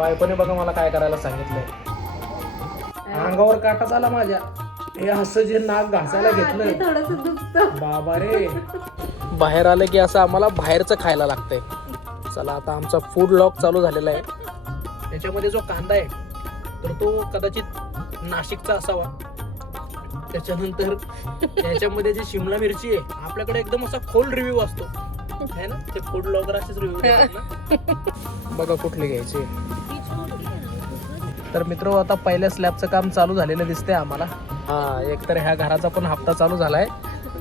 बायकोने बघा मला काय करायला सांगितलंय. अंगावर काटा झाला माझ्या. हे असं जे नाक घासायला घेतलं थोडस दुखतं. बाबा रे. बाहेर आलं की असं आम्हाला बाहेरचं खायला लागतंय. चला आता आमचा फूड लॉग चालू झालेला आहे. त्याच्यामध्ये जो कांदा आहे तर तो कदाचित नाशिकचा असावा. त्याच्यानंतर त्याच्यामध्ये जी शिमला मिरची आहे आपल्याकडे एकदम असा खोल रिव्ह्यू असतो है ना. ते फूड ब्लॉगर असेच रिव्ह्यू देतात ना. बघा कुठले घ्यायचे. तर मित्र आता पहिल्या स्लॅबचं काम चालू झालेलं दिसतंय आम्हाला. हा एक तर ह्या घराचा पण हप्ता चालू झालाय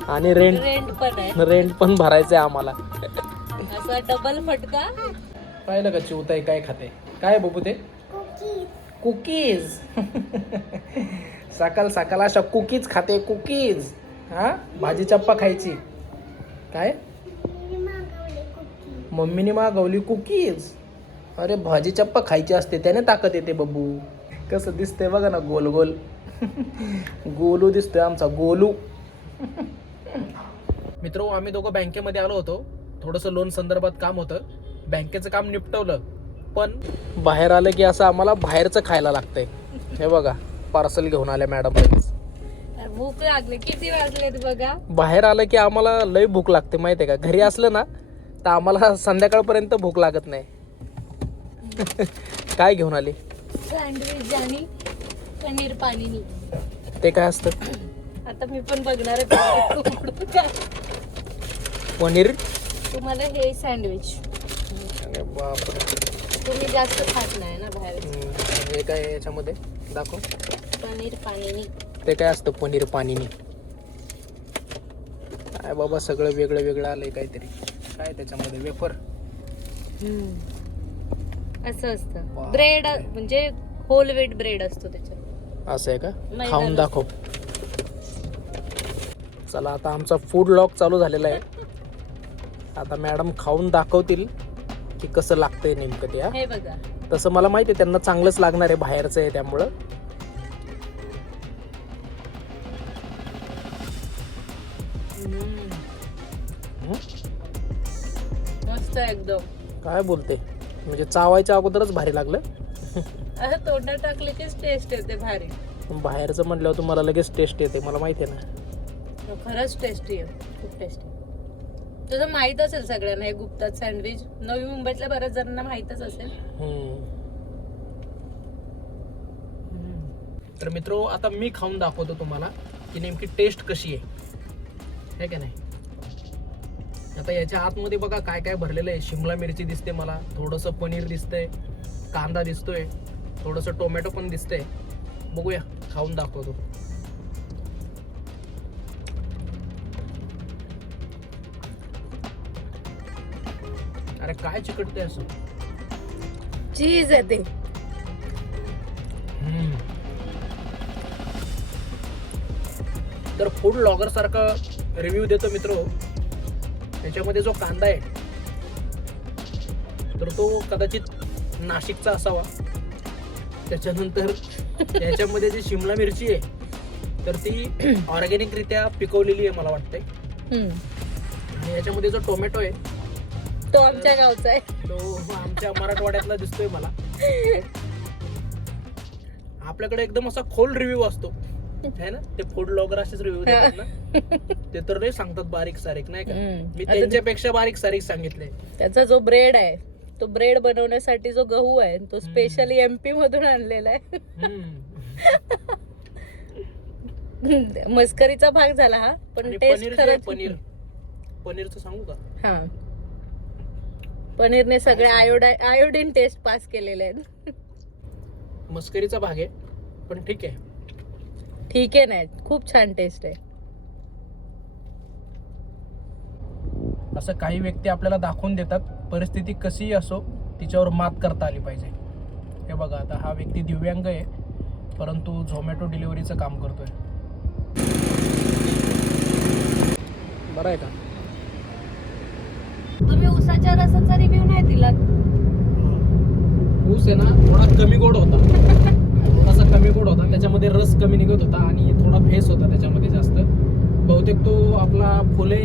आणि रेंट पण भरायचंय आम्हाला. असा डबल फटका. पाहिलं का चिवताई काय खाते. काय बघू ते कुकीज. सकाळ सकाळ अशा कुकीज खाते. कुकीज. हा भाजी चप्पा खायची. काय मम्मीने मागवली कुकीज. अरे भाजी चप्पा खायची असते त्याने ताकद येते बब्बू. कसं दिसतंय बघा ना गोल गोल. गोलू दिसतोय आमचा गोलू. मित्र आम्ही दोघं बँकेमध्ये आलो होतो. थोडंसं लोन संदर्भात काम होतं. बँकेचं काम निपटवलं पण बाहेर आलं की असं आम्हाला बाहेरचं खायला लागतंय. हे बघा पार्सल घेऊन आल्या मॅडम. भूक लागली. किती वाजलेत बघा. बाहेर आलं की आम्हाला लय भूक लागते माहिती आहे का. घरी असलं ना तर आम्हाला संध्याकाळपर्यंत भूक लागत नाही. काय घेऊन आली. सँडविच आणि पनीर पाणीनी. ते काय असतं. आता मी पण बघणार आहे. पनीर. तुम्हाला हे सँडविच अरे बापरे. तुम्ही जास्त खात नाही ना बाहेर. हे काय आहे याच्यामध्ये दाखव. पनीर पाणीनी. ते काय असतं पनीर पाणीनी. काय बाबा सगळं वेगळं वेगळं आलंय काहीतरी. काय त्याच्यामध्ये वेफर. असं असतं. ब्रेड म्हणजे होल व्हीट ब्रेड असतो त्याच्यात. असं आहे का. खाऊन दाखव. चला आता आमचा फूड लॉग चालू झालेला आहे. आता मॅडम खाऊन दाखवतील की कसं लागतंय नेमकं ते. हे बघा. तसं मला माहिती आहे त्यांना चांगलंच लागणार आहे बाहेरचं आहे त्यामुळं. मस्त एकदम. काय बोलते म्हणजे चावायच्या अगोदरच भारी लागलं. असं तोंडात टाकले की टेस्ट येते भारी. बाहेरचं म्हटल्यावर तुम्हाला लगेच टेस्ट येते मला माहिती आहे ना. खरंच टेस्टी आहे. खूप टेस्टी. तुझं माहित असेल सगळ्यांना हे गुप्ता सँडविच. नवी मुंबईतल्या बऱ्याच जणांना माहितच असेल. तर मित्रो आता मी खाऊन दाखवतो तुम्हाला की नेमकी टेस्ट कशी आहे का नाही. आता याच्या आतमध्ये बघा काय काय भरलेलं आहे. शिमला मिरची दिसते मला. थोडंसं पनीर दिसतंय. कांदा दिसतोय. थोडंसं टोमॅटो पण दिसतंय. बघूया खाऊन दाखवतो. अरे काय चिकटते असं. चीज आहे ते. तर फूड ब्लॉगर सारखा रिव्ह्यू देतो मित्रो. त्याच्यामध्ये जो कांदा आहे तर तो कदाचित नाशिकचा असावा. त्याच्यानंतर त्याच्यामध्ये जी शिमला मिरची आहे तर ती ऑर्गॅनिकरित्या पिकवलेली आहे मला वाटतंय. आणि याच्यामध्ये जो टोमॅटो आहे तो आमच्या गावचा आहे. तो आमच्या मराठवाड्यातला दिसतोय मला. आपल्याकडे एकदम असा खोल रिव्ह्यू असतो है ना. ते फूड ब्लॉगर असेच रिव्ह्यू देतात ना. ते तर नाही सांगतात बारीक सारीक नाही का. मी त्यांच्यापेक्षा बारीक सारीक सांगितले. त्याचा जो ब्रेड आहे तो ब्रेड बनवण्यासाठी जो गहू आहे तो स्पेशली एमपी मधून आणलेला आहे. मस्करीचा भाग झाला हा. पण टेस्ट खरंच. पनीरचं सांगू का. हा पनीरने सगळे आयोडीन टेस्ट पास केलेले आहेत. मस्करीचा भाग आहे पण ठीक आहे. ठीक आहे नाही खूप छान टेस्ट आहे. असं काही व्यक्ती आपल्याला दाखवून देतात परिस्थिती कशीही असो तिच्यावर मात करता आली पाहिजे. हे बघा आता हा व्यक्ती दिव्यांग आहे परंतु झोमॅटो डिलिव्हरीचं काम करतोय. बरं आहे का. तुम्ही उसाच्या रसाचा रिव्ह्यू नाही दिला. ऊस आहे ना थोडा कमी गोड होता. थोडासा कमी गोड होता. त्याच्यामध्ये रस कमी निघत होता आणि थोडा फेस होता त्याच्यामध्ये जास्त. बहुतेक तो आपला फुले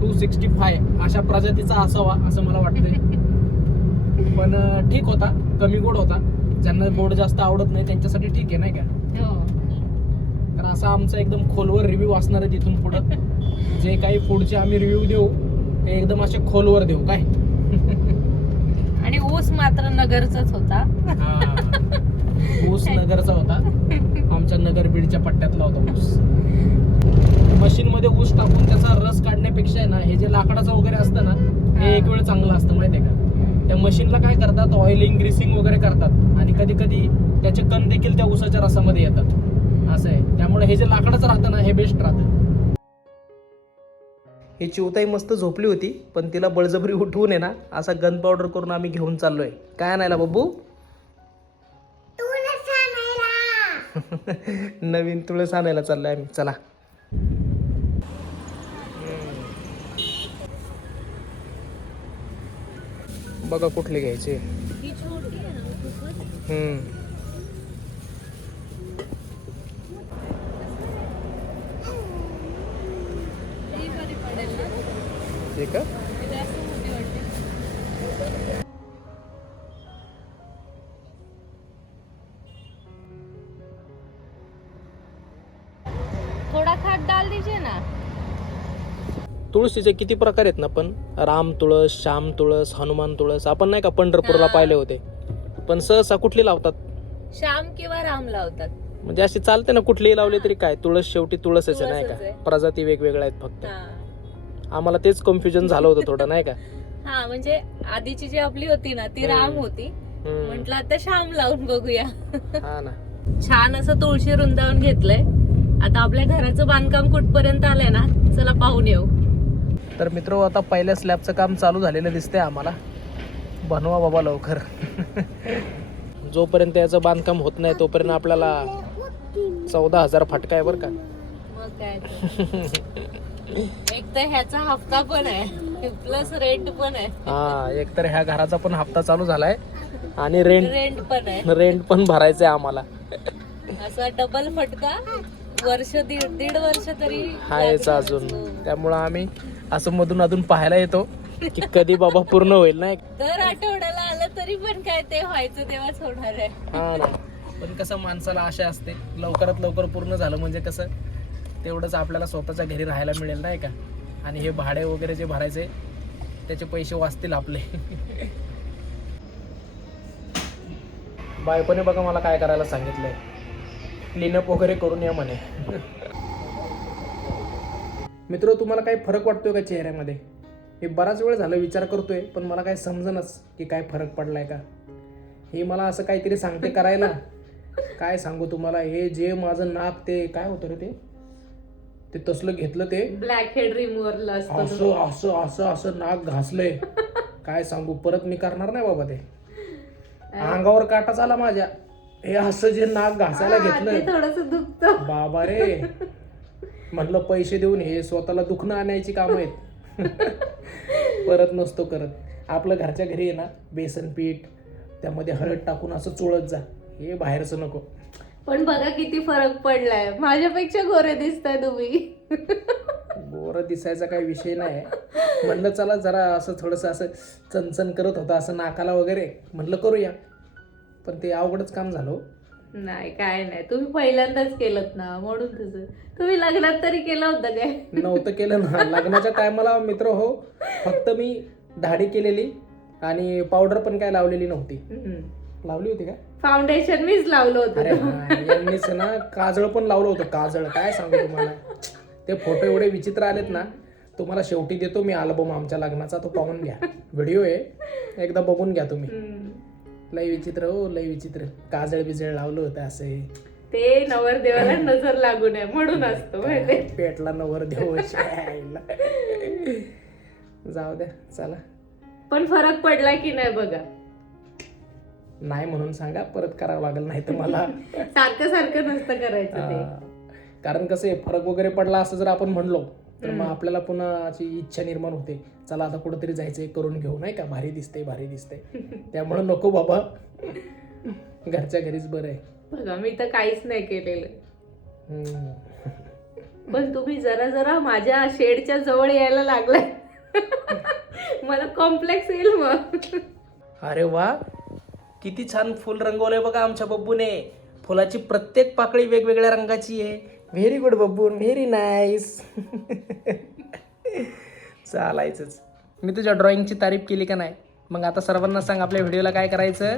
265 अशा प्रजातीचा असावा असं मला वाटतंय. पण ठीक होता. कमी गोड होता. ज्यांना गोड जास्त आवडत नाही त्यांच्यासाठी ठीक आहे नाही का. हो. तर असा आमचा एकदम खोलवर रिव्ह्यू असणार आहे तिथून पुढं. जे काही फूडचे आम्ही रिव्ह्यू देऊ ते एकदम असे खोलवर देऊ काय. आणि ऊस मात्र नगरचाच होता. ऊस नगरचा होता. आमच्या नगर बीडच्या पट्ट्यातला होता ऊस. मशीन मध्ये ऊस टाकून त्याचा रस काढण्यापेक्षा आहे ना, हे जे लाकडाचं वगैरे असतं ना, हे एक वेळ चांगलं असतं माहितीये का. त्या मशीनला काय करतात, ऑइलिंग ग्रीसिंग वगैरे करतात आणि कधी कधी त्याचे कण देखील त्या ऊसाच्या रसामध्ये येतात. असं आहे. त्यामुळे हे जे लाकडाचं राहतं ना, हे बेस्ट राहतं. ही चिवताई मस्त झोपली होती, पण तिला बळजबरी उठवून आहे ना, असा गन पावडर करून आम्ही घेऊन चाललोय. काय आणायला बब्बू? नवीन तुळस आणायला चाललोय आम्ही. चला. बघा कुठली घ्यायची. ही छोटी आहे ना खूपच. ही बरी पडेल ना. हे का? ही जास्त मोठी वाटते. थोड़ा खाद डाल दीजिए ना. तुळशीचे किती प्रकार आहेत ना, पण राम तुळस, श्याम तुळस, हनुमान तुळस. आपण नाही का पंढरपूरला पाहिले होते. पण सहसा कुठली लावतात? श्याम किंवा राम लावतात. म्हणजे अशी चालते ना, कुठलीही लावली तरी काय, तुळस शेवटी तुळसच आहे नाही तुळसच का. आहे. प्रजाती वेगवेगळ्या आहेत फक्त. हा. आम्हाला तेच कन्फ्युजन झालं होतं थोडं नाही का. हा, म्हणजे आधीची जी आपली होती ना ती राम होती. म्हंटल आता श्याम लावून बघूया. हा ना. छान असं तुळशी वृंदावन घेतलंय. आता आपल्या घराचं बांधकाम कुठपर्यंत आलंय ना, चला पाहून येऊ. तर मित्र, आता पहिल्या स्लॅबचं काम चालू झालेलं दिसतंय आम्हाला. बनवा बाबा लवकर. जोपर्यंत याचं बांधकाम होत नाही तोपर्यंत आपल्याला 14,000 फटका आहे बरं का. मग काय एक तर ह्याचा हप्ता पण आहे प्लस रेंट पण आहे. हा, एक तर ह्या घराचा पण हप्ता चालू झालाय आणि रेंट पण आहे. रेंट पण भरायचंय आम्हाला. असा डबल फटका वर्ष दीड वर्ष तरी हायच अजून. त्यामुळं आम्ही असं मधून अधून पाहायला येतो की कधी बाबा पूर्ण होईल नाही. दर आठवड्याला आलं तरी पण काय ते व्हायचं तेव्हाच होणार आहे. हा ना. पण कसं माणसाला आशा असते लवकरात लवकर पूर्ण झालं म्हणजे कसं तेवढंच आपल्याला स्वतःच्या घरी राहायला मिळेल नाही का. आणि हे भाडे वगैरे जे भरायचे त्याचे पैसे वाचतील आपले. बायकोने बघा मला काय करायला सांगितलंय, क्लीनअप वगैरे करून या म्हणे. मित्र, तुम्हाला काही फरक वाटतोय का चेहऱ्यामध्ये? मी बराच वेळ झाला विचार करतोय, पण मला काय समजणच की काय फरक पडलाय का. हे मला असं काहीतरी सांगते करायला. काय सांगू तुम्हाला, हे जे माझं नाक ते काय होतं रे ते तसलं घेतलं ते ब्लॅक हेड रिमूव्हरला असतं असं असं असं असं नाक घासलंय. काय सांगू, परत मी करणार नाही बाबा ते. अंगावर काटाच आला माझ्या. हे असं जे नाक घासायला घेतलं थोडस दुखतं बाबा रे. म्हटलं पैसे देऊन हे स्वतःला दुखणं आणायची काम आहेत. परत नसतो करत. आपलं घरच्या घरी आहे ना, बेसन पीठ त्यामध्ये हळद टाकून असं चोळत जा. हे बाहेरचं नको. पण बघा किती फरक पडलाय. माझ्यापेक्षा गोरे दिसताय तुम्ही. गोरं दिसायचा काही विषय नाही. म्हणलं चला जरा असं थोडंसं असं चणचण करत होतं असं नाकाला वगैरे. म्हटलं करूया, पण ते अवघडच काम झालं. नाही काय नाही, तुम्ही पहिल्यांदाच केलं ना म्हणून तुझं. तुम्ही लग्नात तरी केलं होतं काय? नव्हतं केलं ना. लग्नाच्या टायमाला मित्र हो, फक्त मी दाढी केलेली आणि पावडर पण काय लावलेली नव्हती. लावली होती का? फाउंडेशन मीच लावलं होतं. अरे यांनीच ना काजळ पण लावलं होतं. काजळ काय सांगू तुम्हाला, ते फोटो एवढे विचित्र आलेत ना. तुम्हाला शेवटी देतो मी अल्बम आमच्या लग्नाचा, तो पाहून घ्या. व्हिडिओ आहे, एकदा बघून घ्या तुम्ही. लय विचित्र हो, लय विचित्र. काजळ बिजळ लावलं होतं असे. ते नवरदेवाला नजर लागू नये म्हणून असतो माहिती. पेटला नवरदेव. जाऊ द्या चला. पण फरक पडला की नाही बघा. नाही म्हणून सांगा, परत करावं लागेल नाही तर मला. सारखं सारखं नसतं करायचं ते. कारण कसं आहे, फरक वगैरे पडला असं जर आपण म्हणलो तर मग आपल्याला पुन्हा अशी इच्छा निर्माण होते, चला आता कुठंतरी जायचंय, करून घेऊ नाही का, भारी दिसते भारी दिसते. त्यामुळे नको बाबा, घरच्या घरीच बरं आहे. बघा मी तर काहीच नाही केलेलं. पण तुम्ही जरा जरा माझ्या शेडच्या जवळ यायला लागलाय. मला कॉम्प्लेक्स येईल मग. अरे वा, किती छान फुल रंगवलंय बघा आमच्या बब्बूने. फुलाची प्रत्येक पाकळी वेगवेगळ्या रंगाची आहे. व्हेरी गुड बब्बून, व्हेरी नाईस. चालायचंच. मी तुझ्या ड्रॉइंगची तारीफ केली का नाही? मग आता सर्वांना सांग आपल्या व्हिडिओला काय करायचं.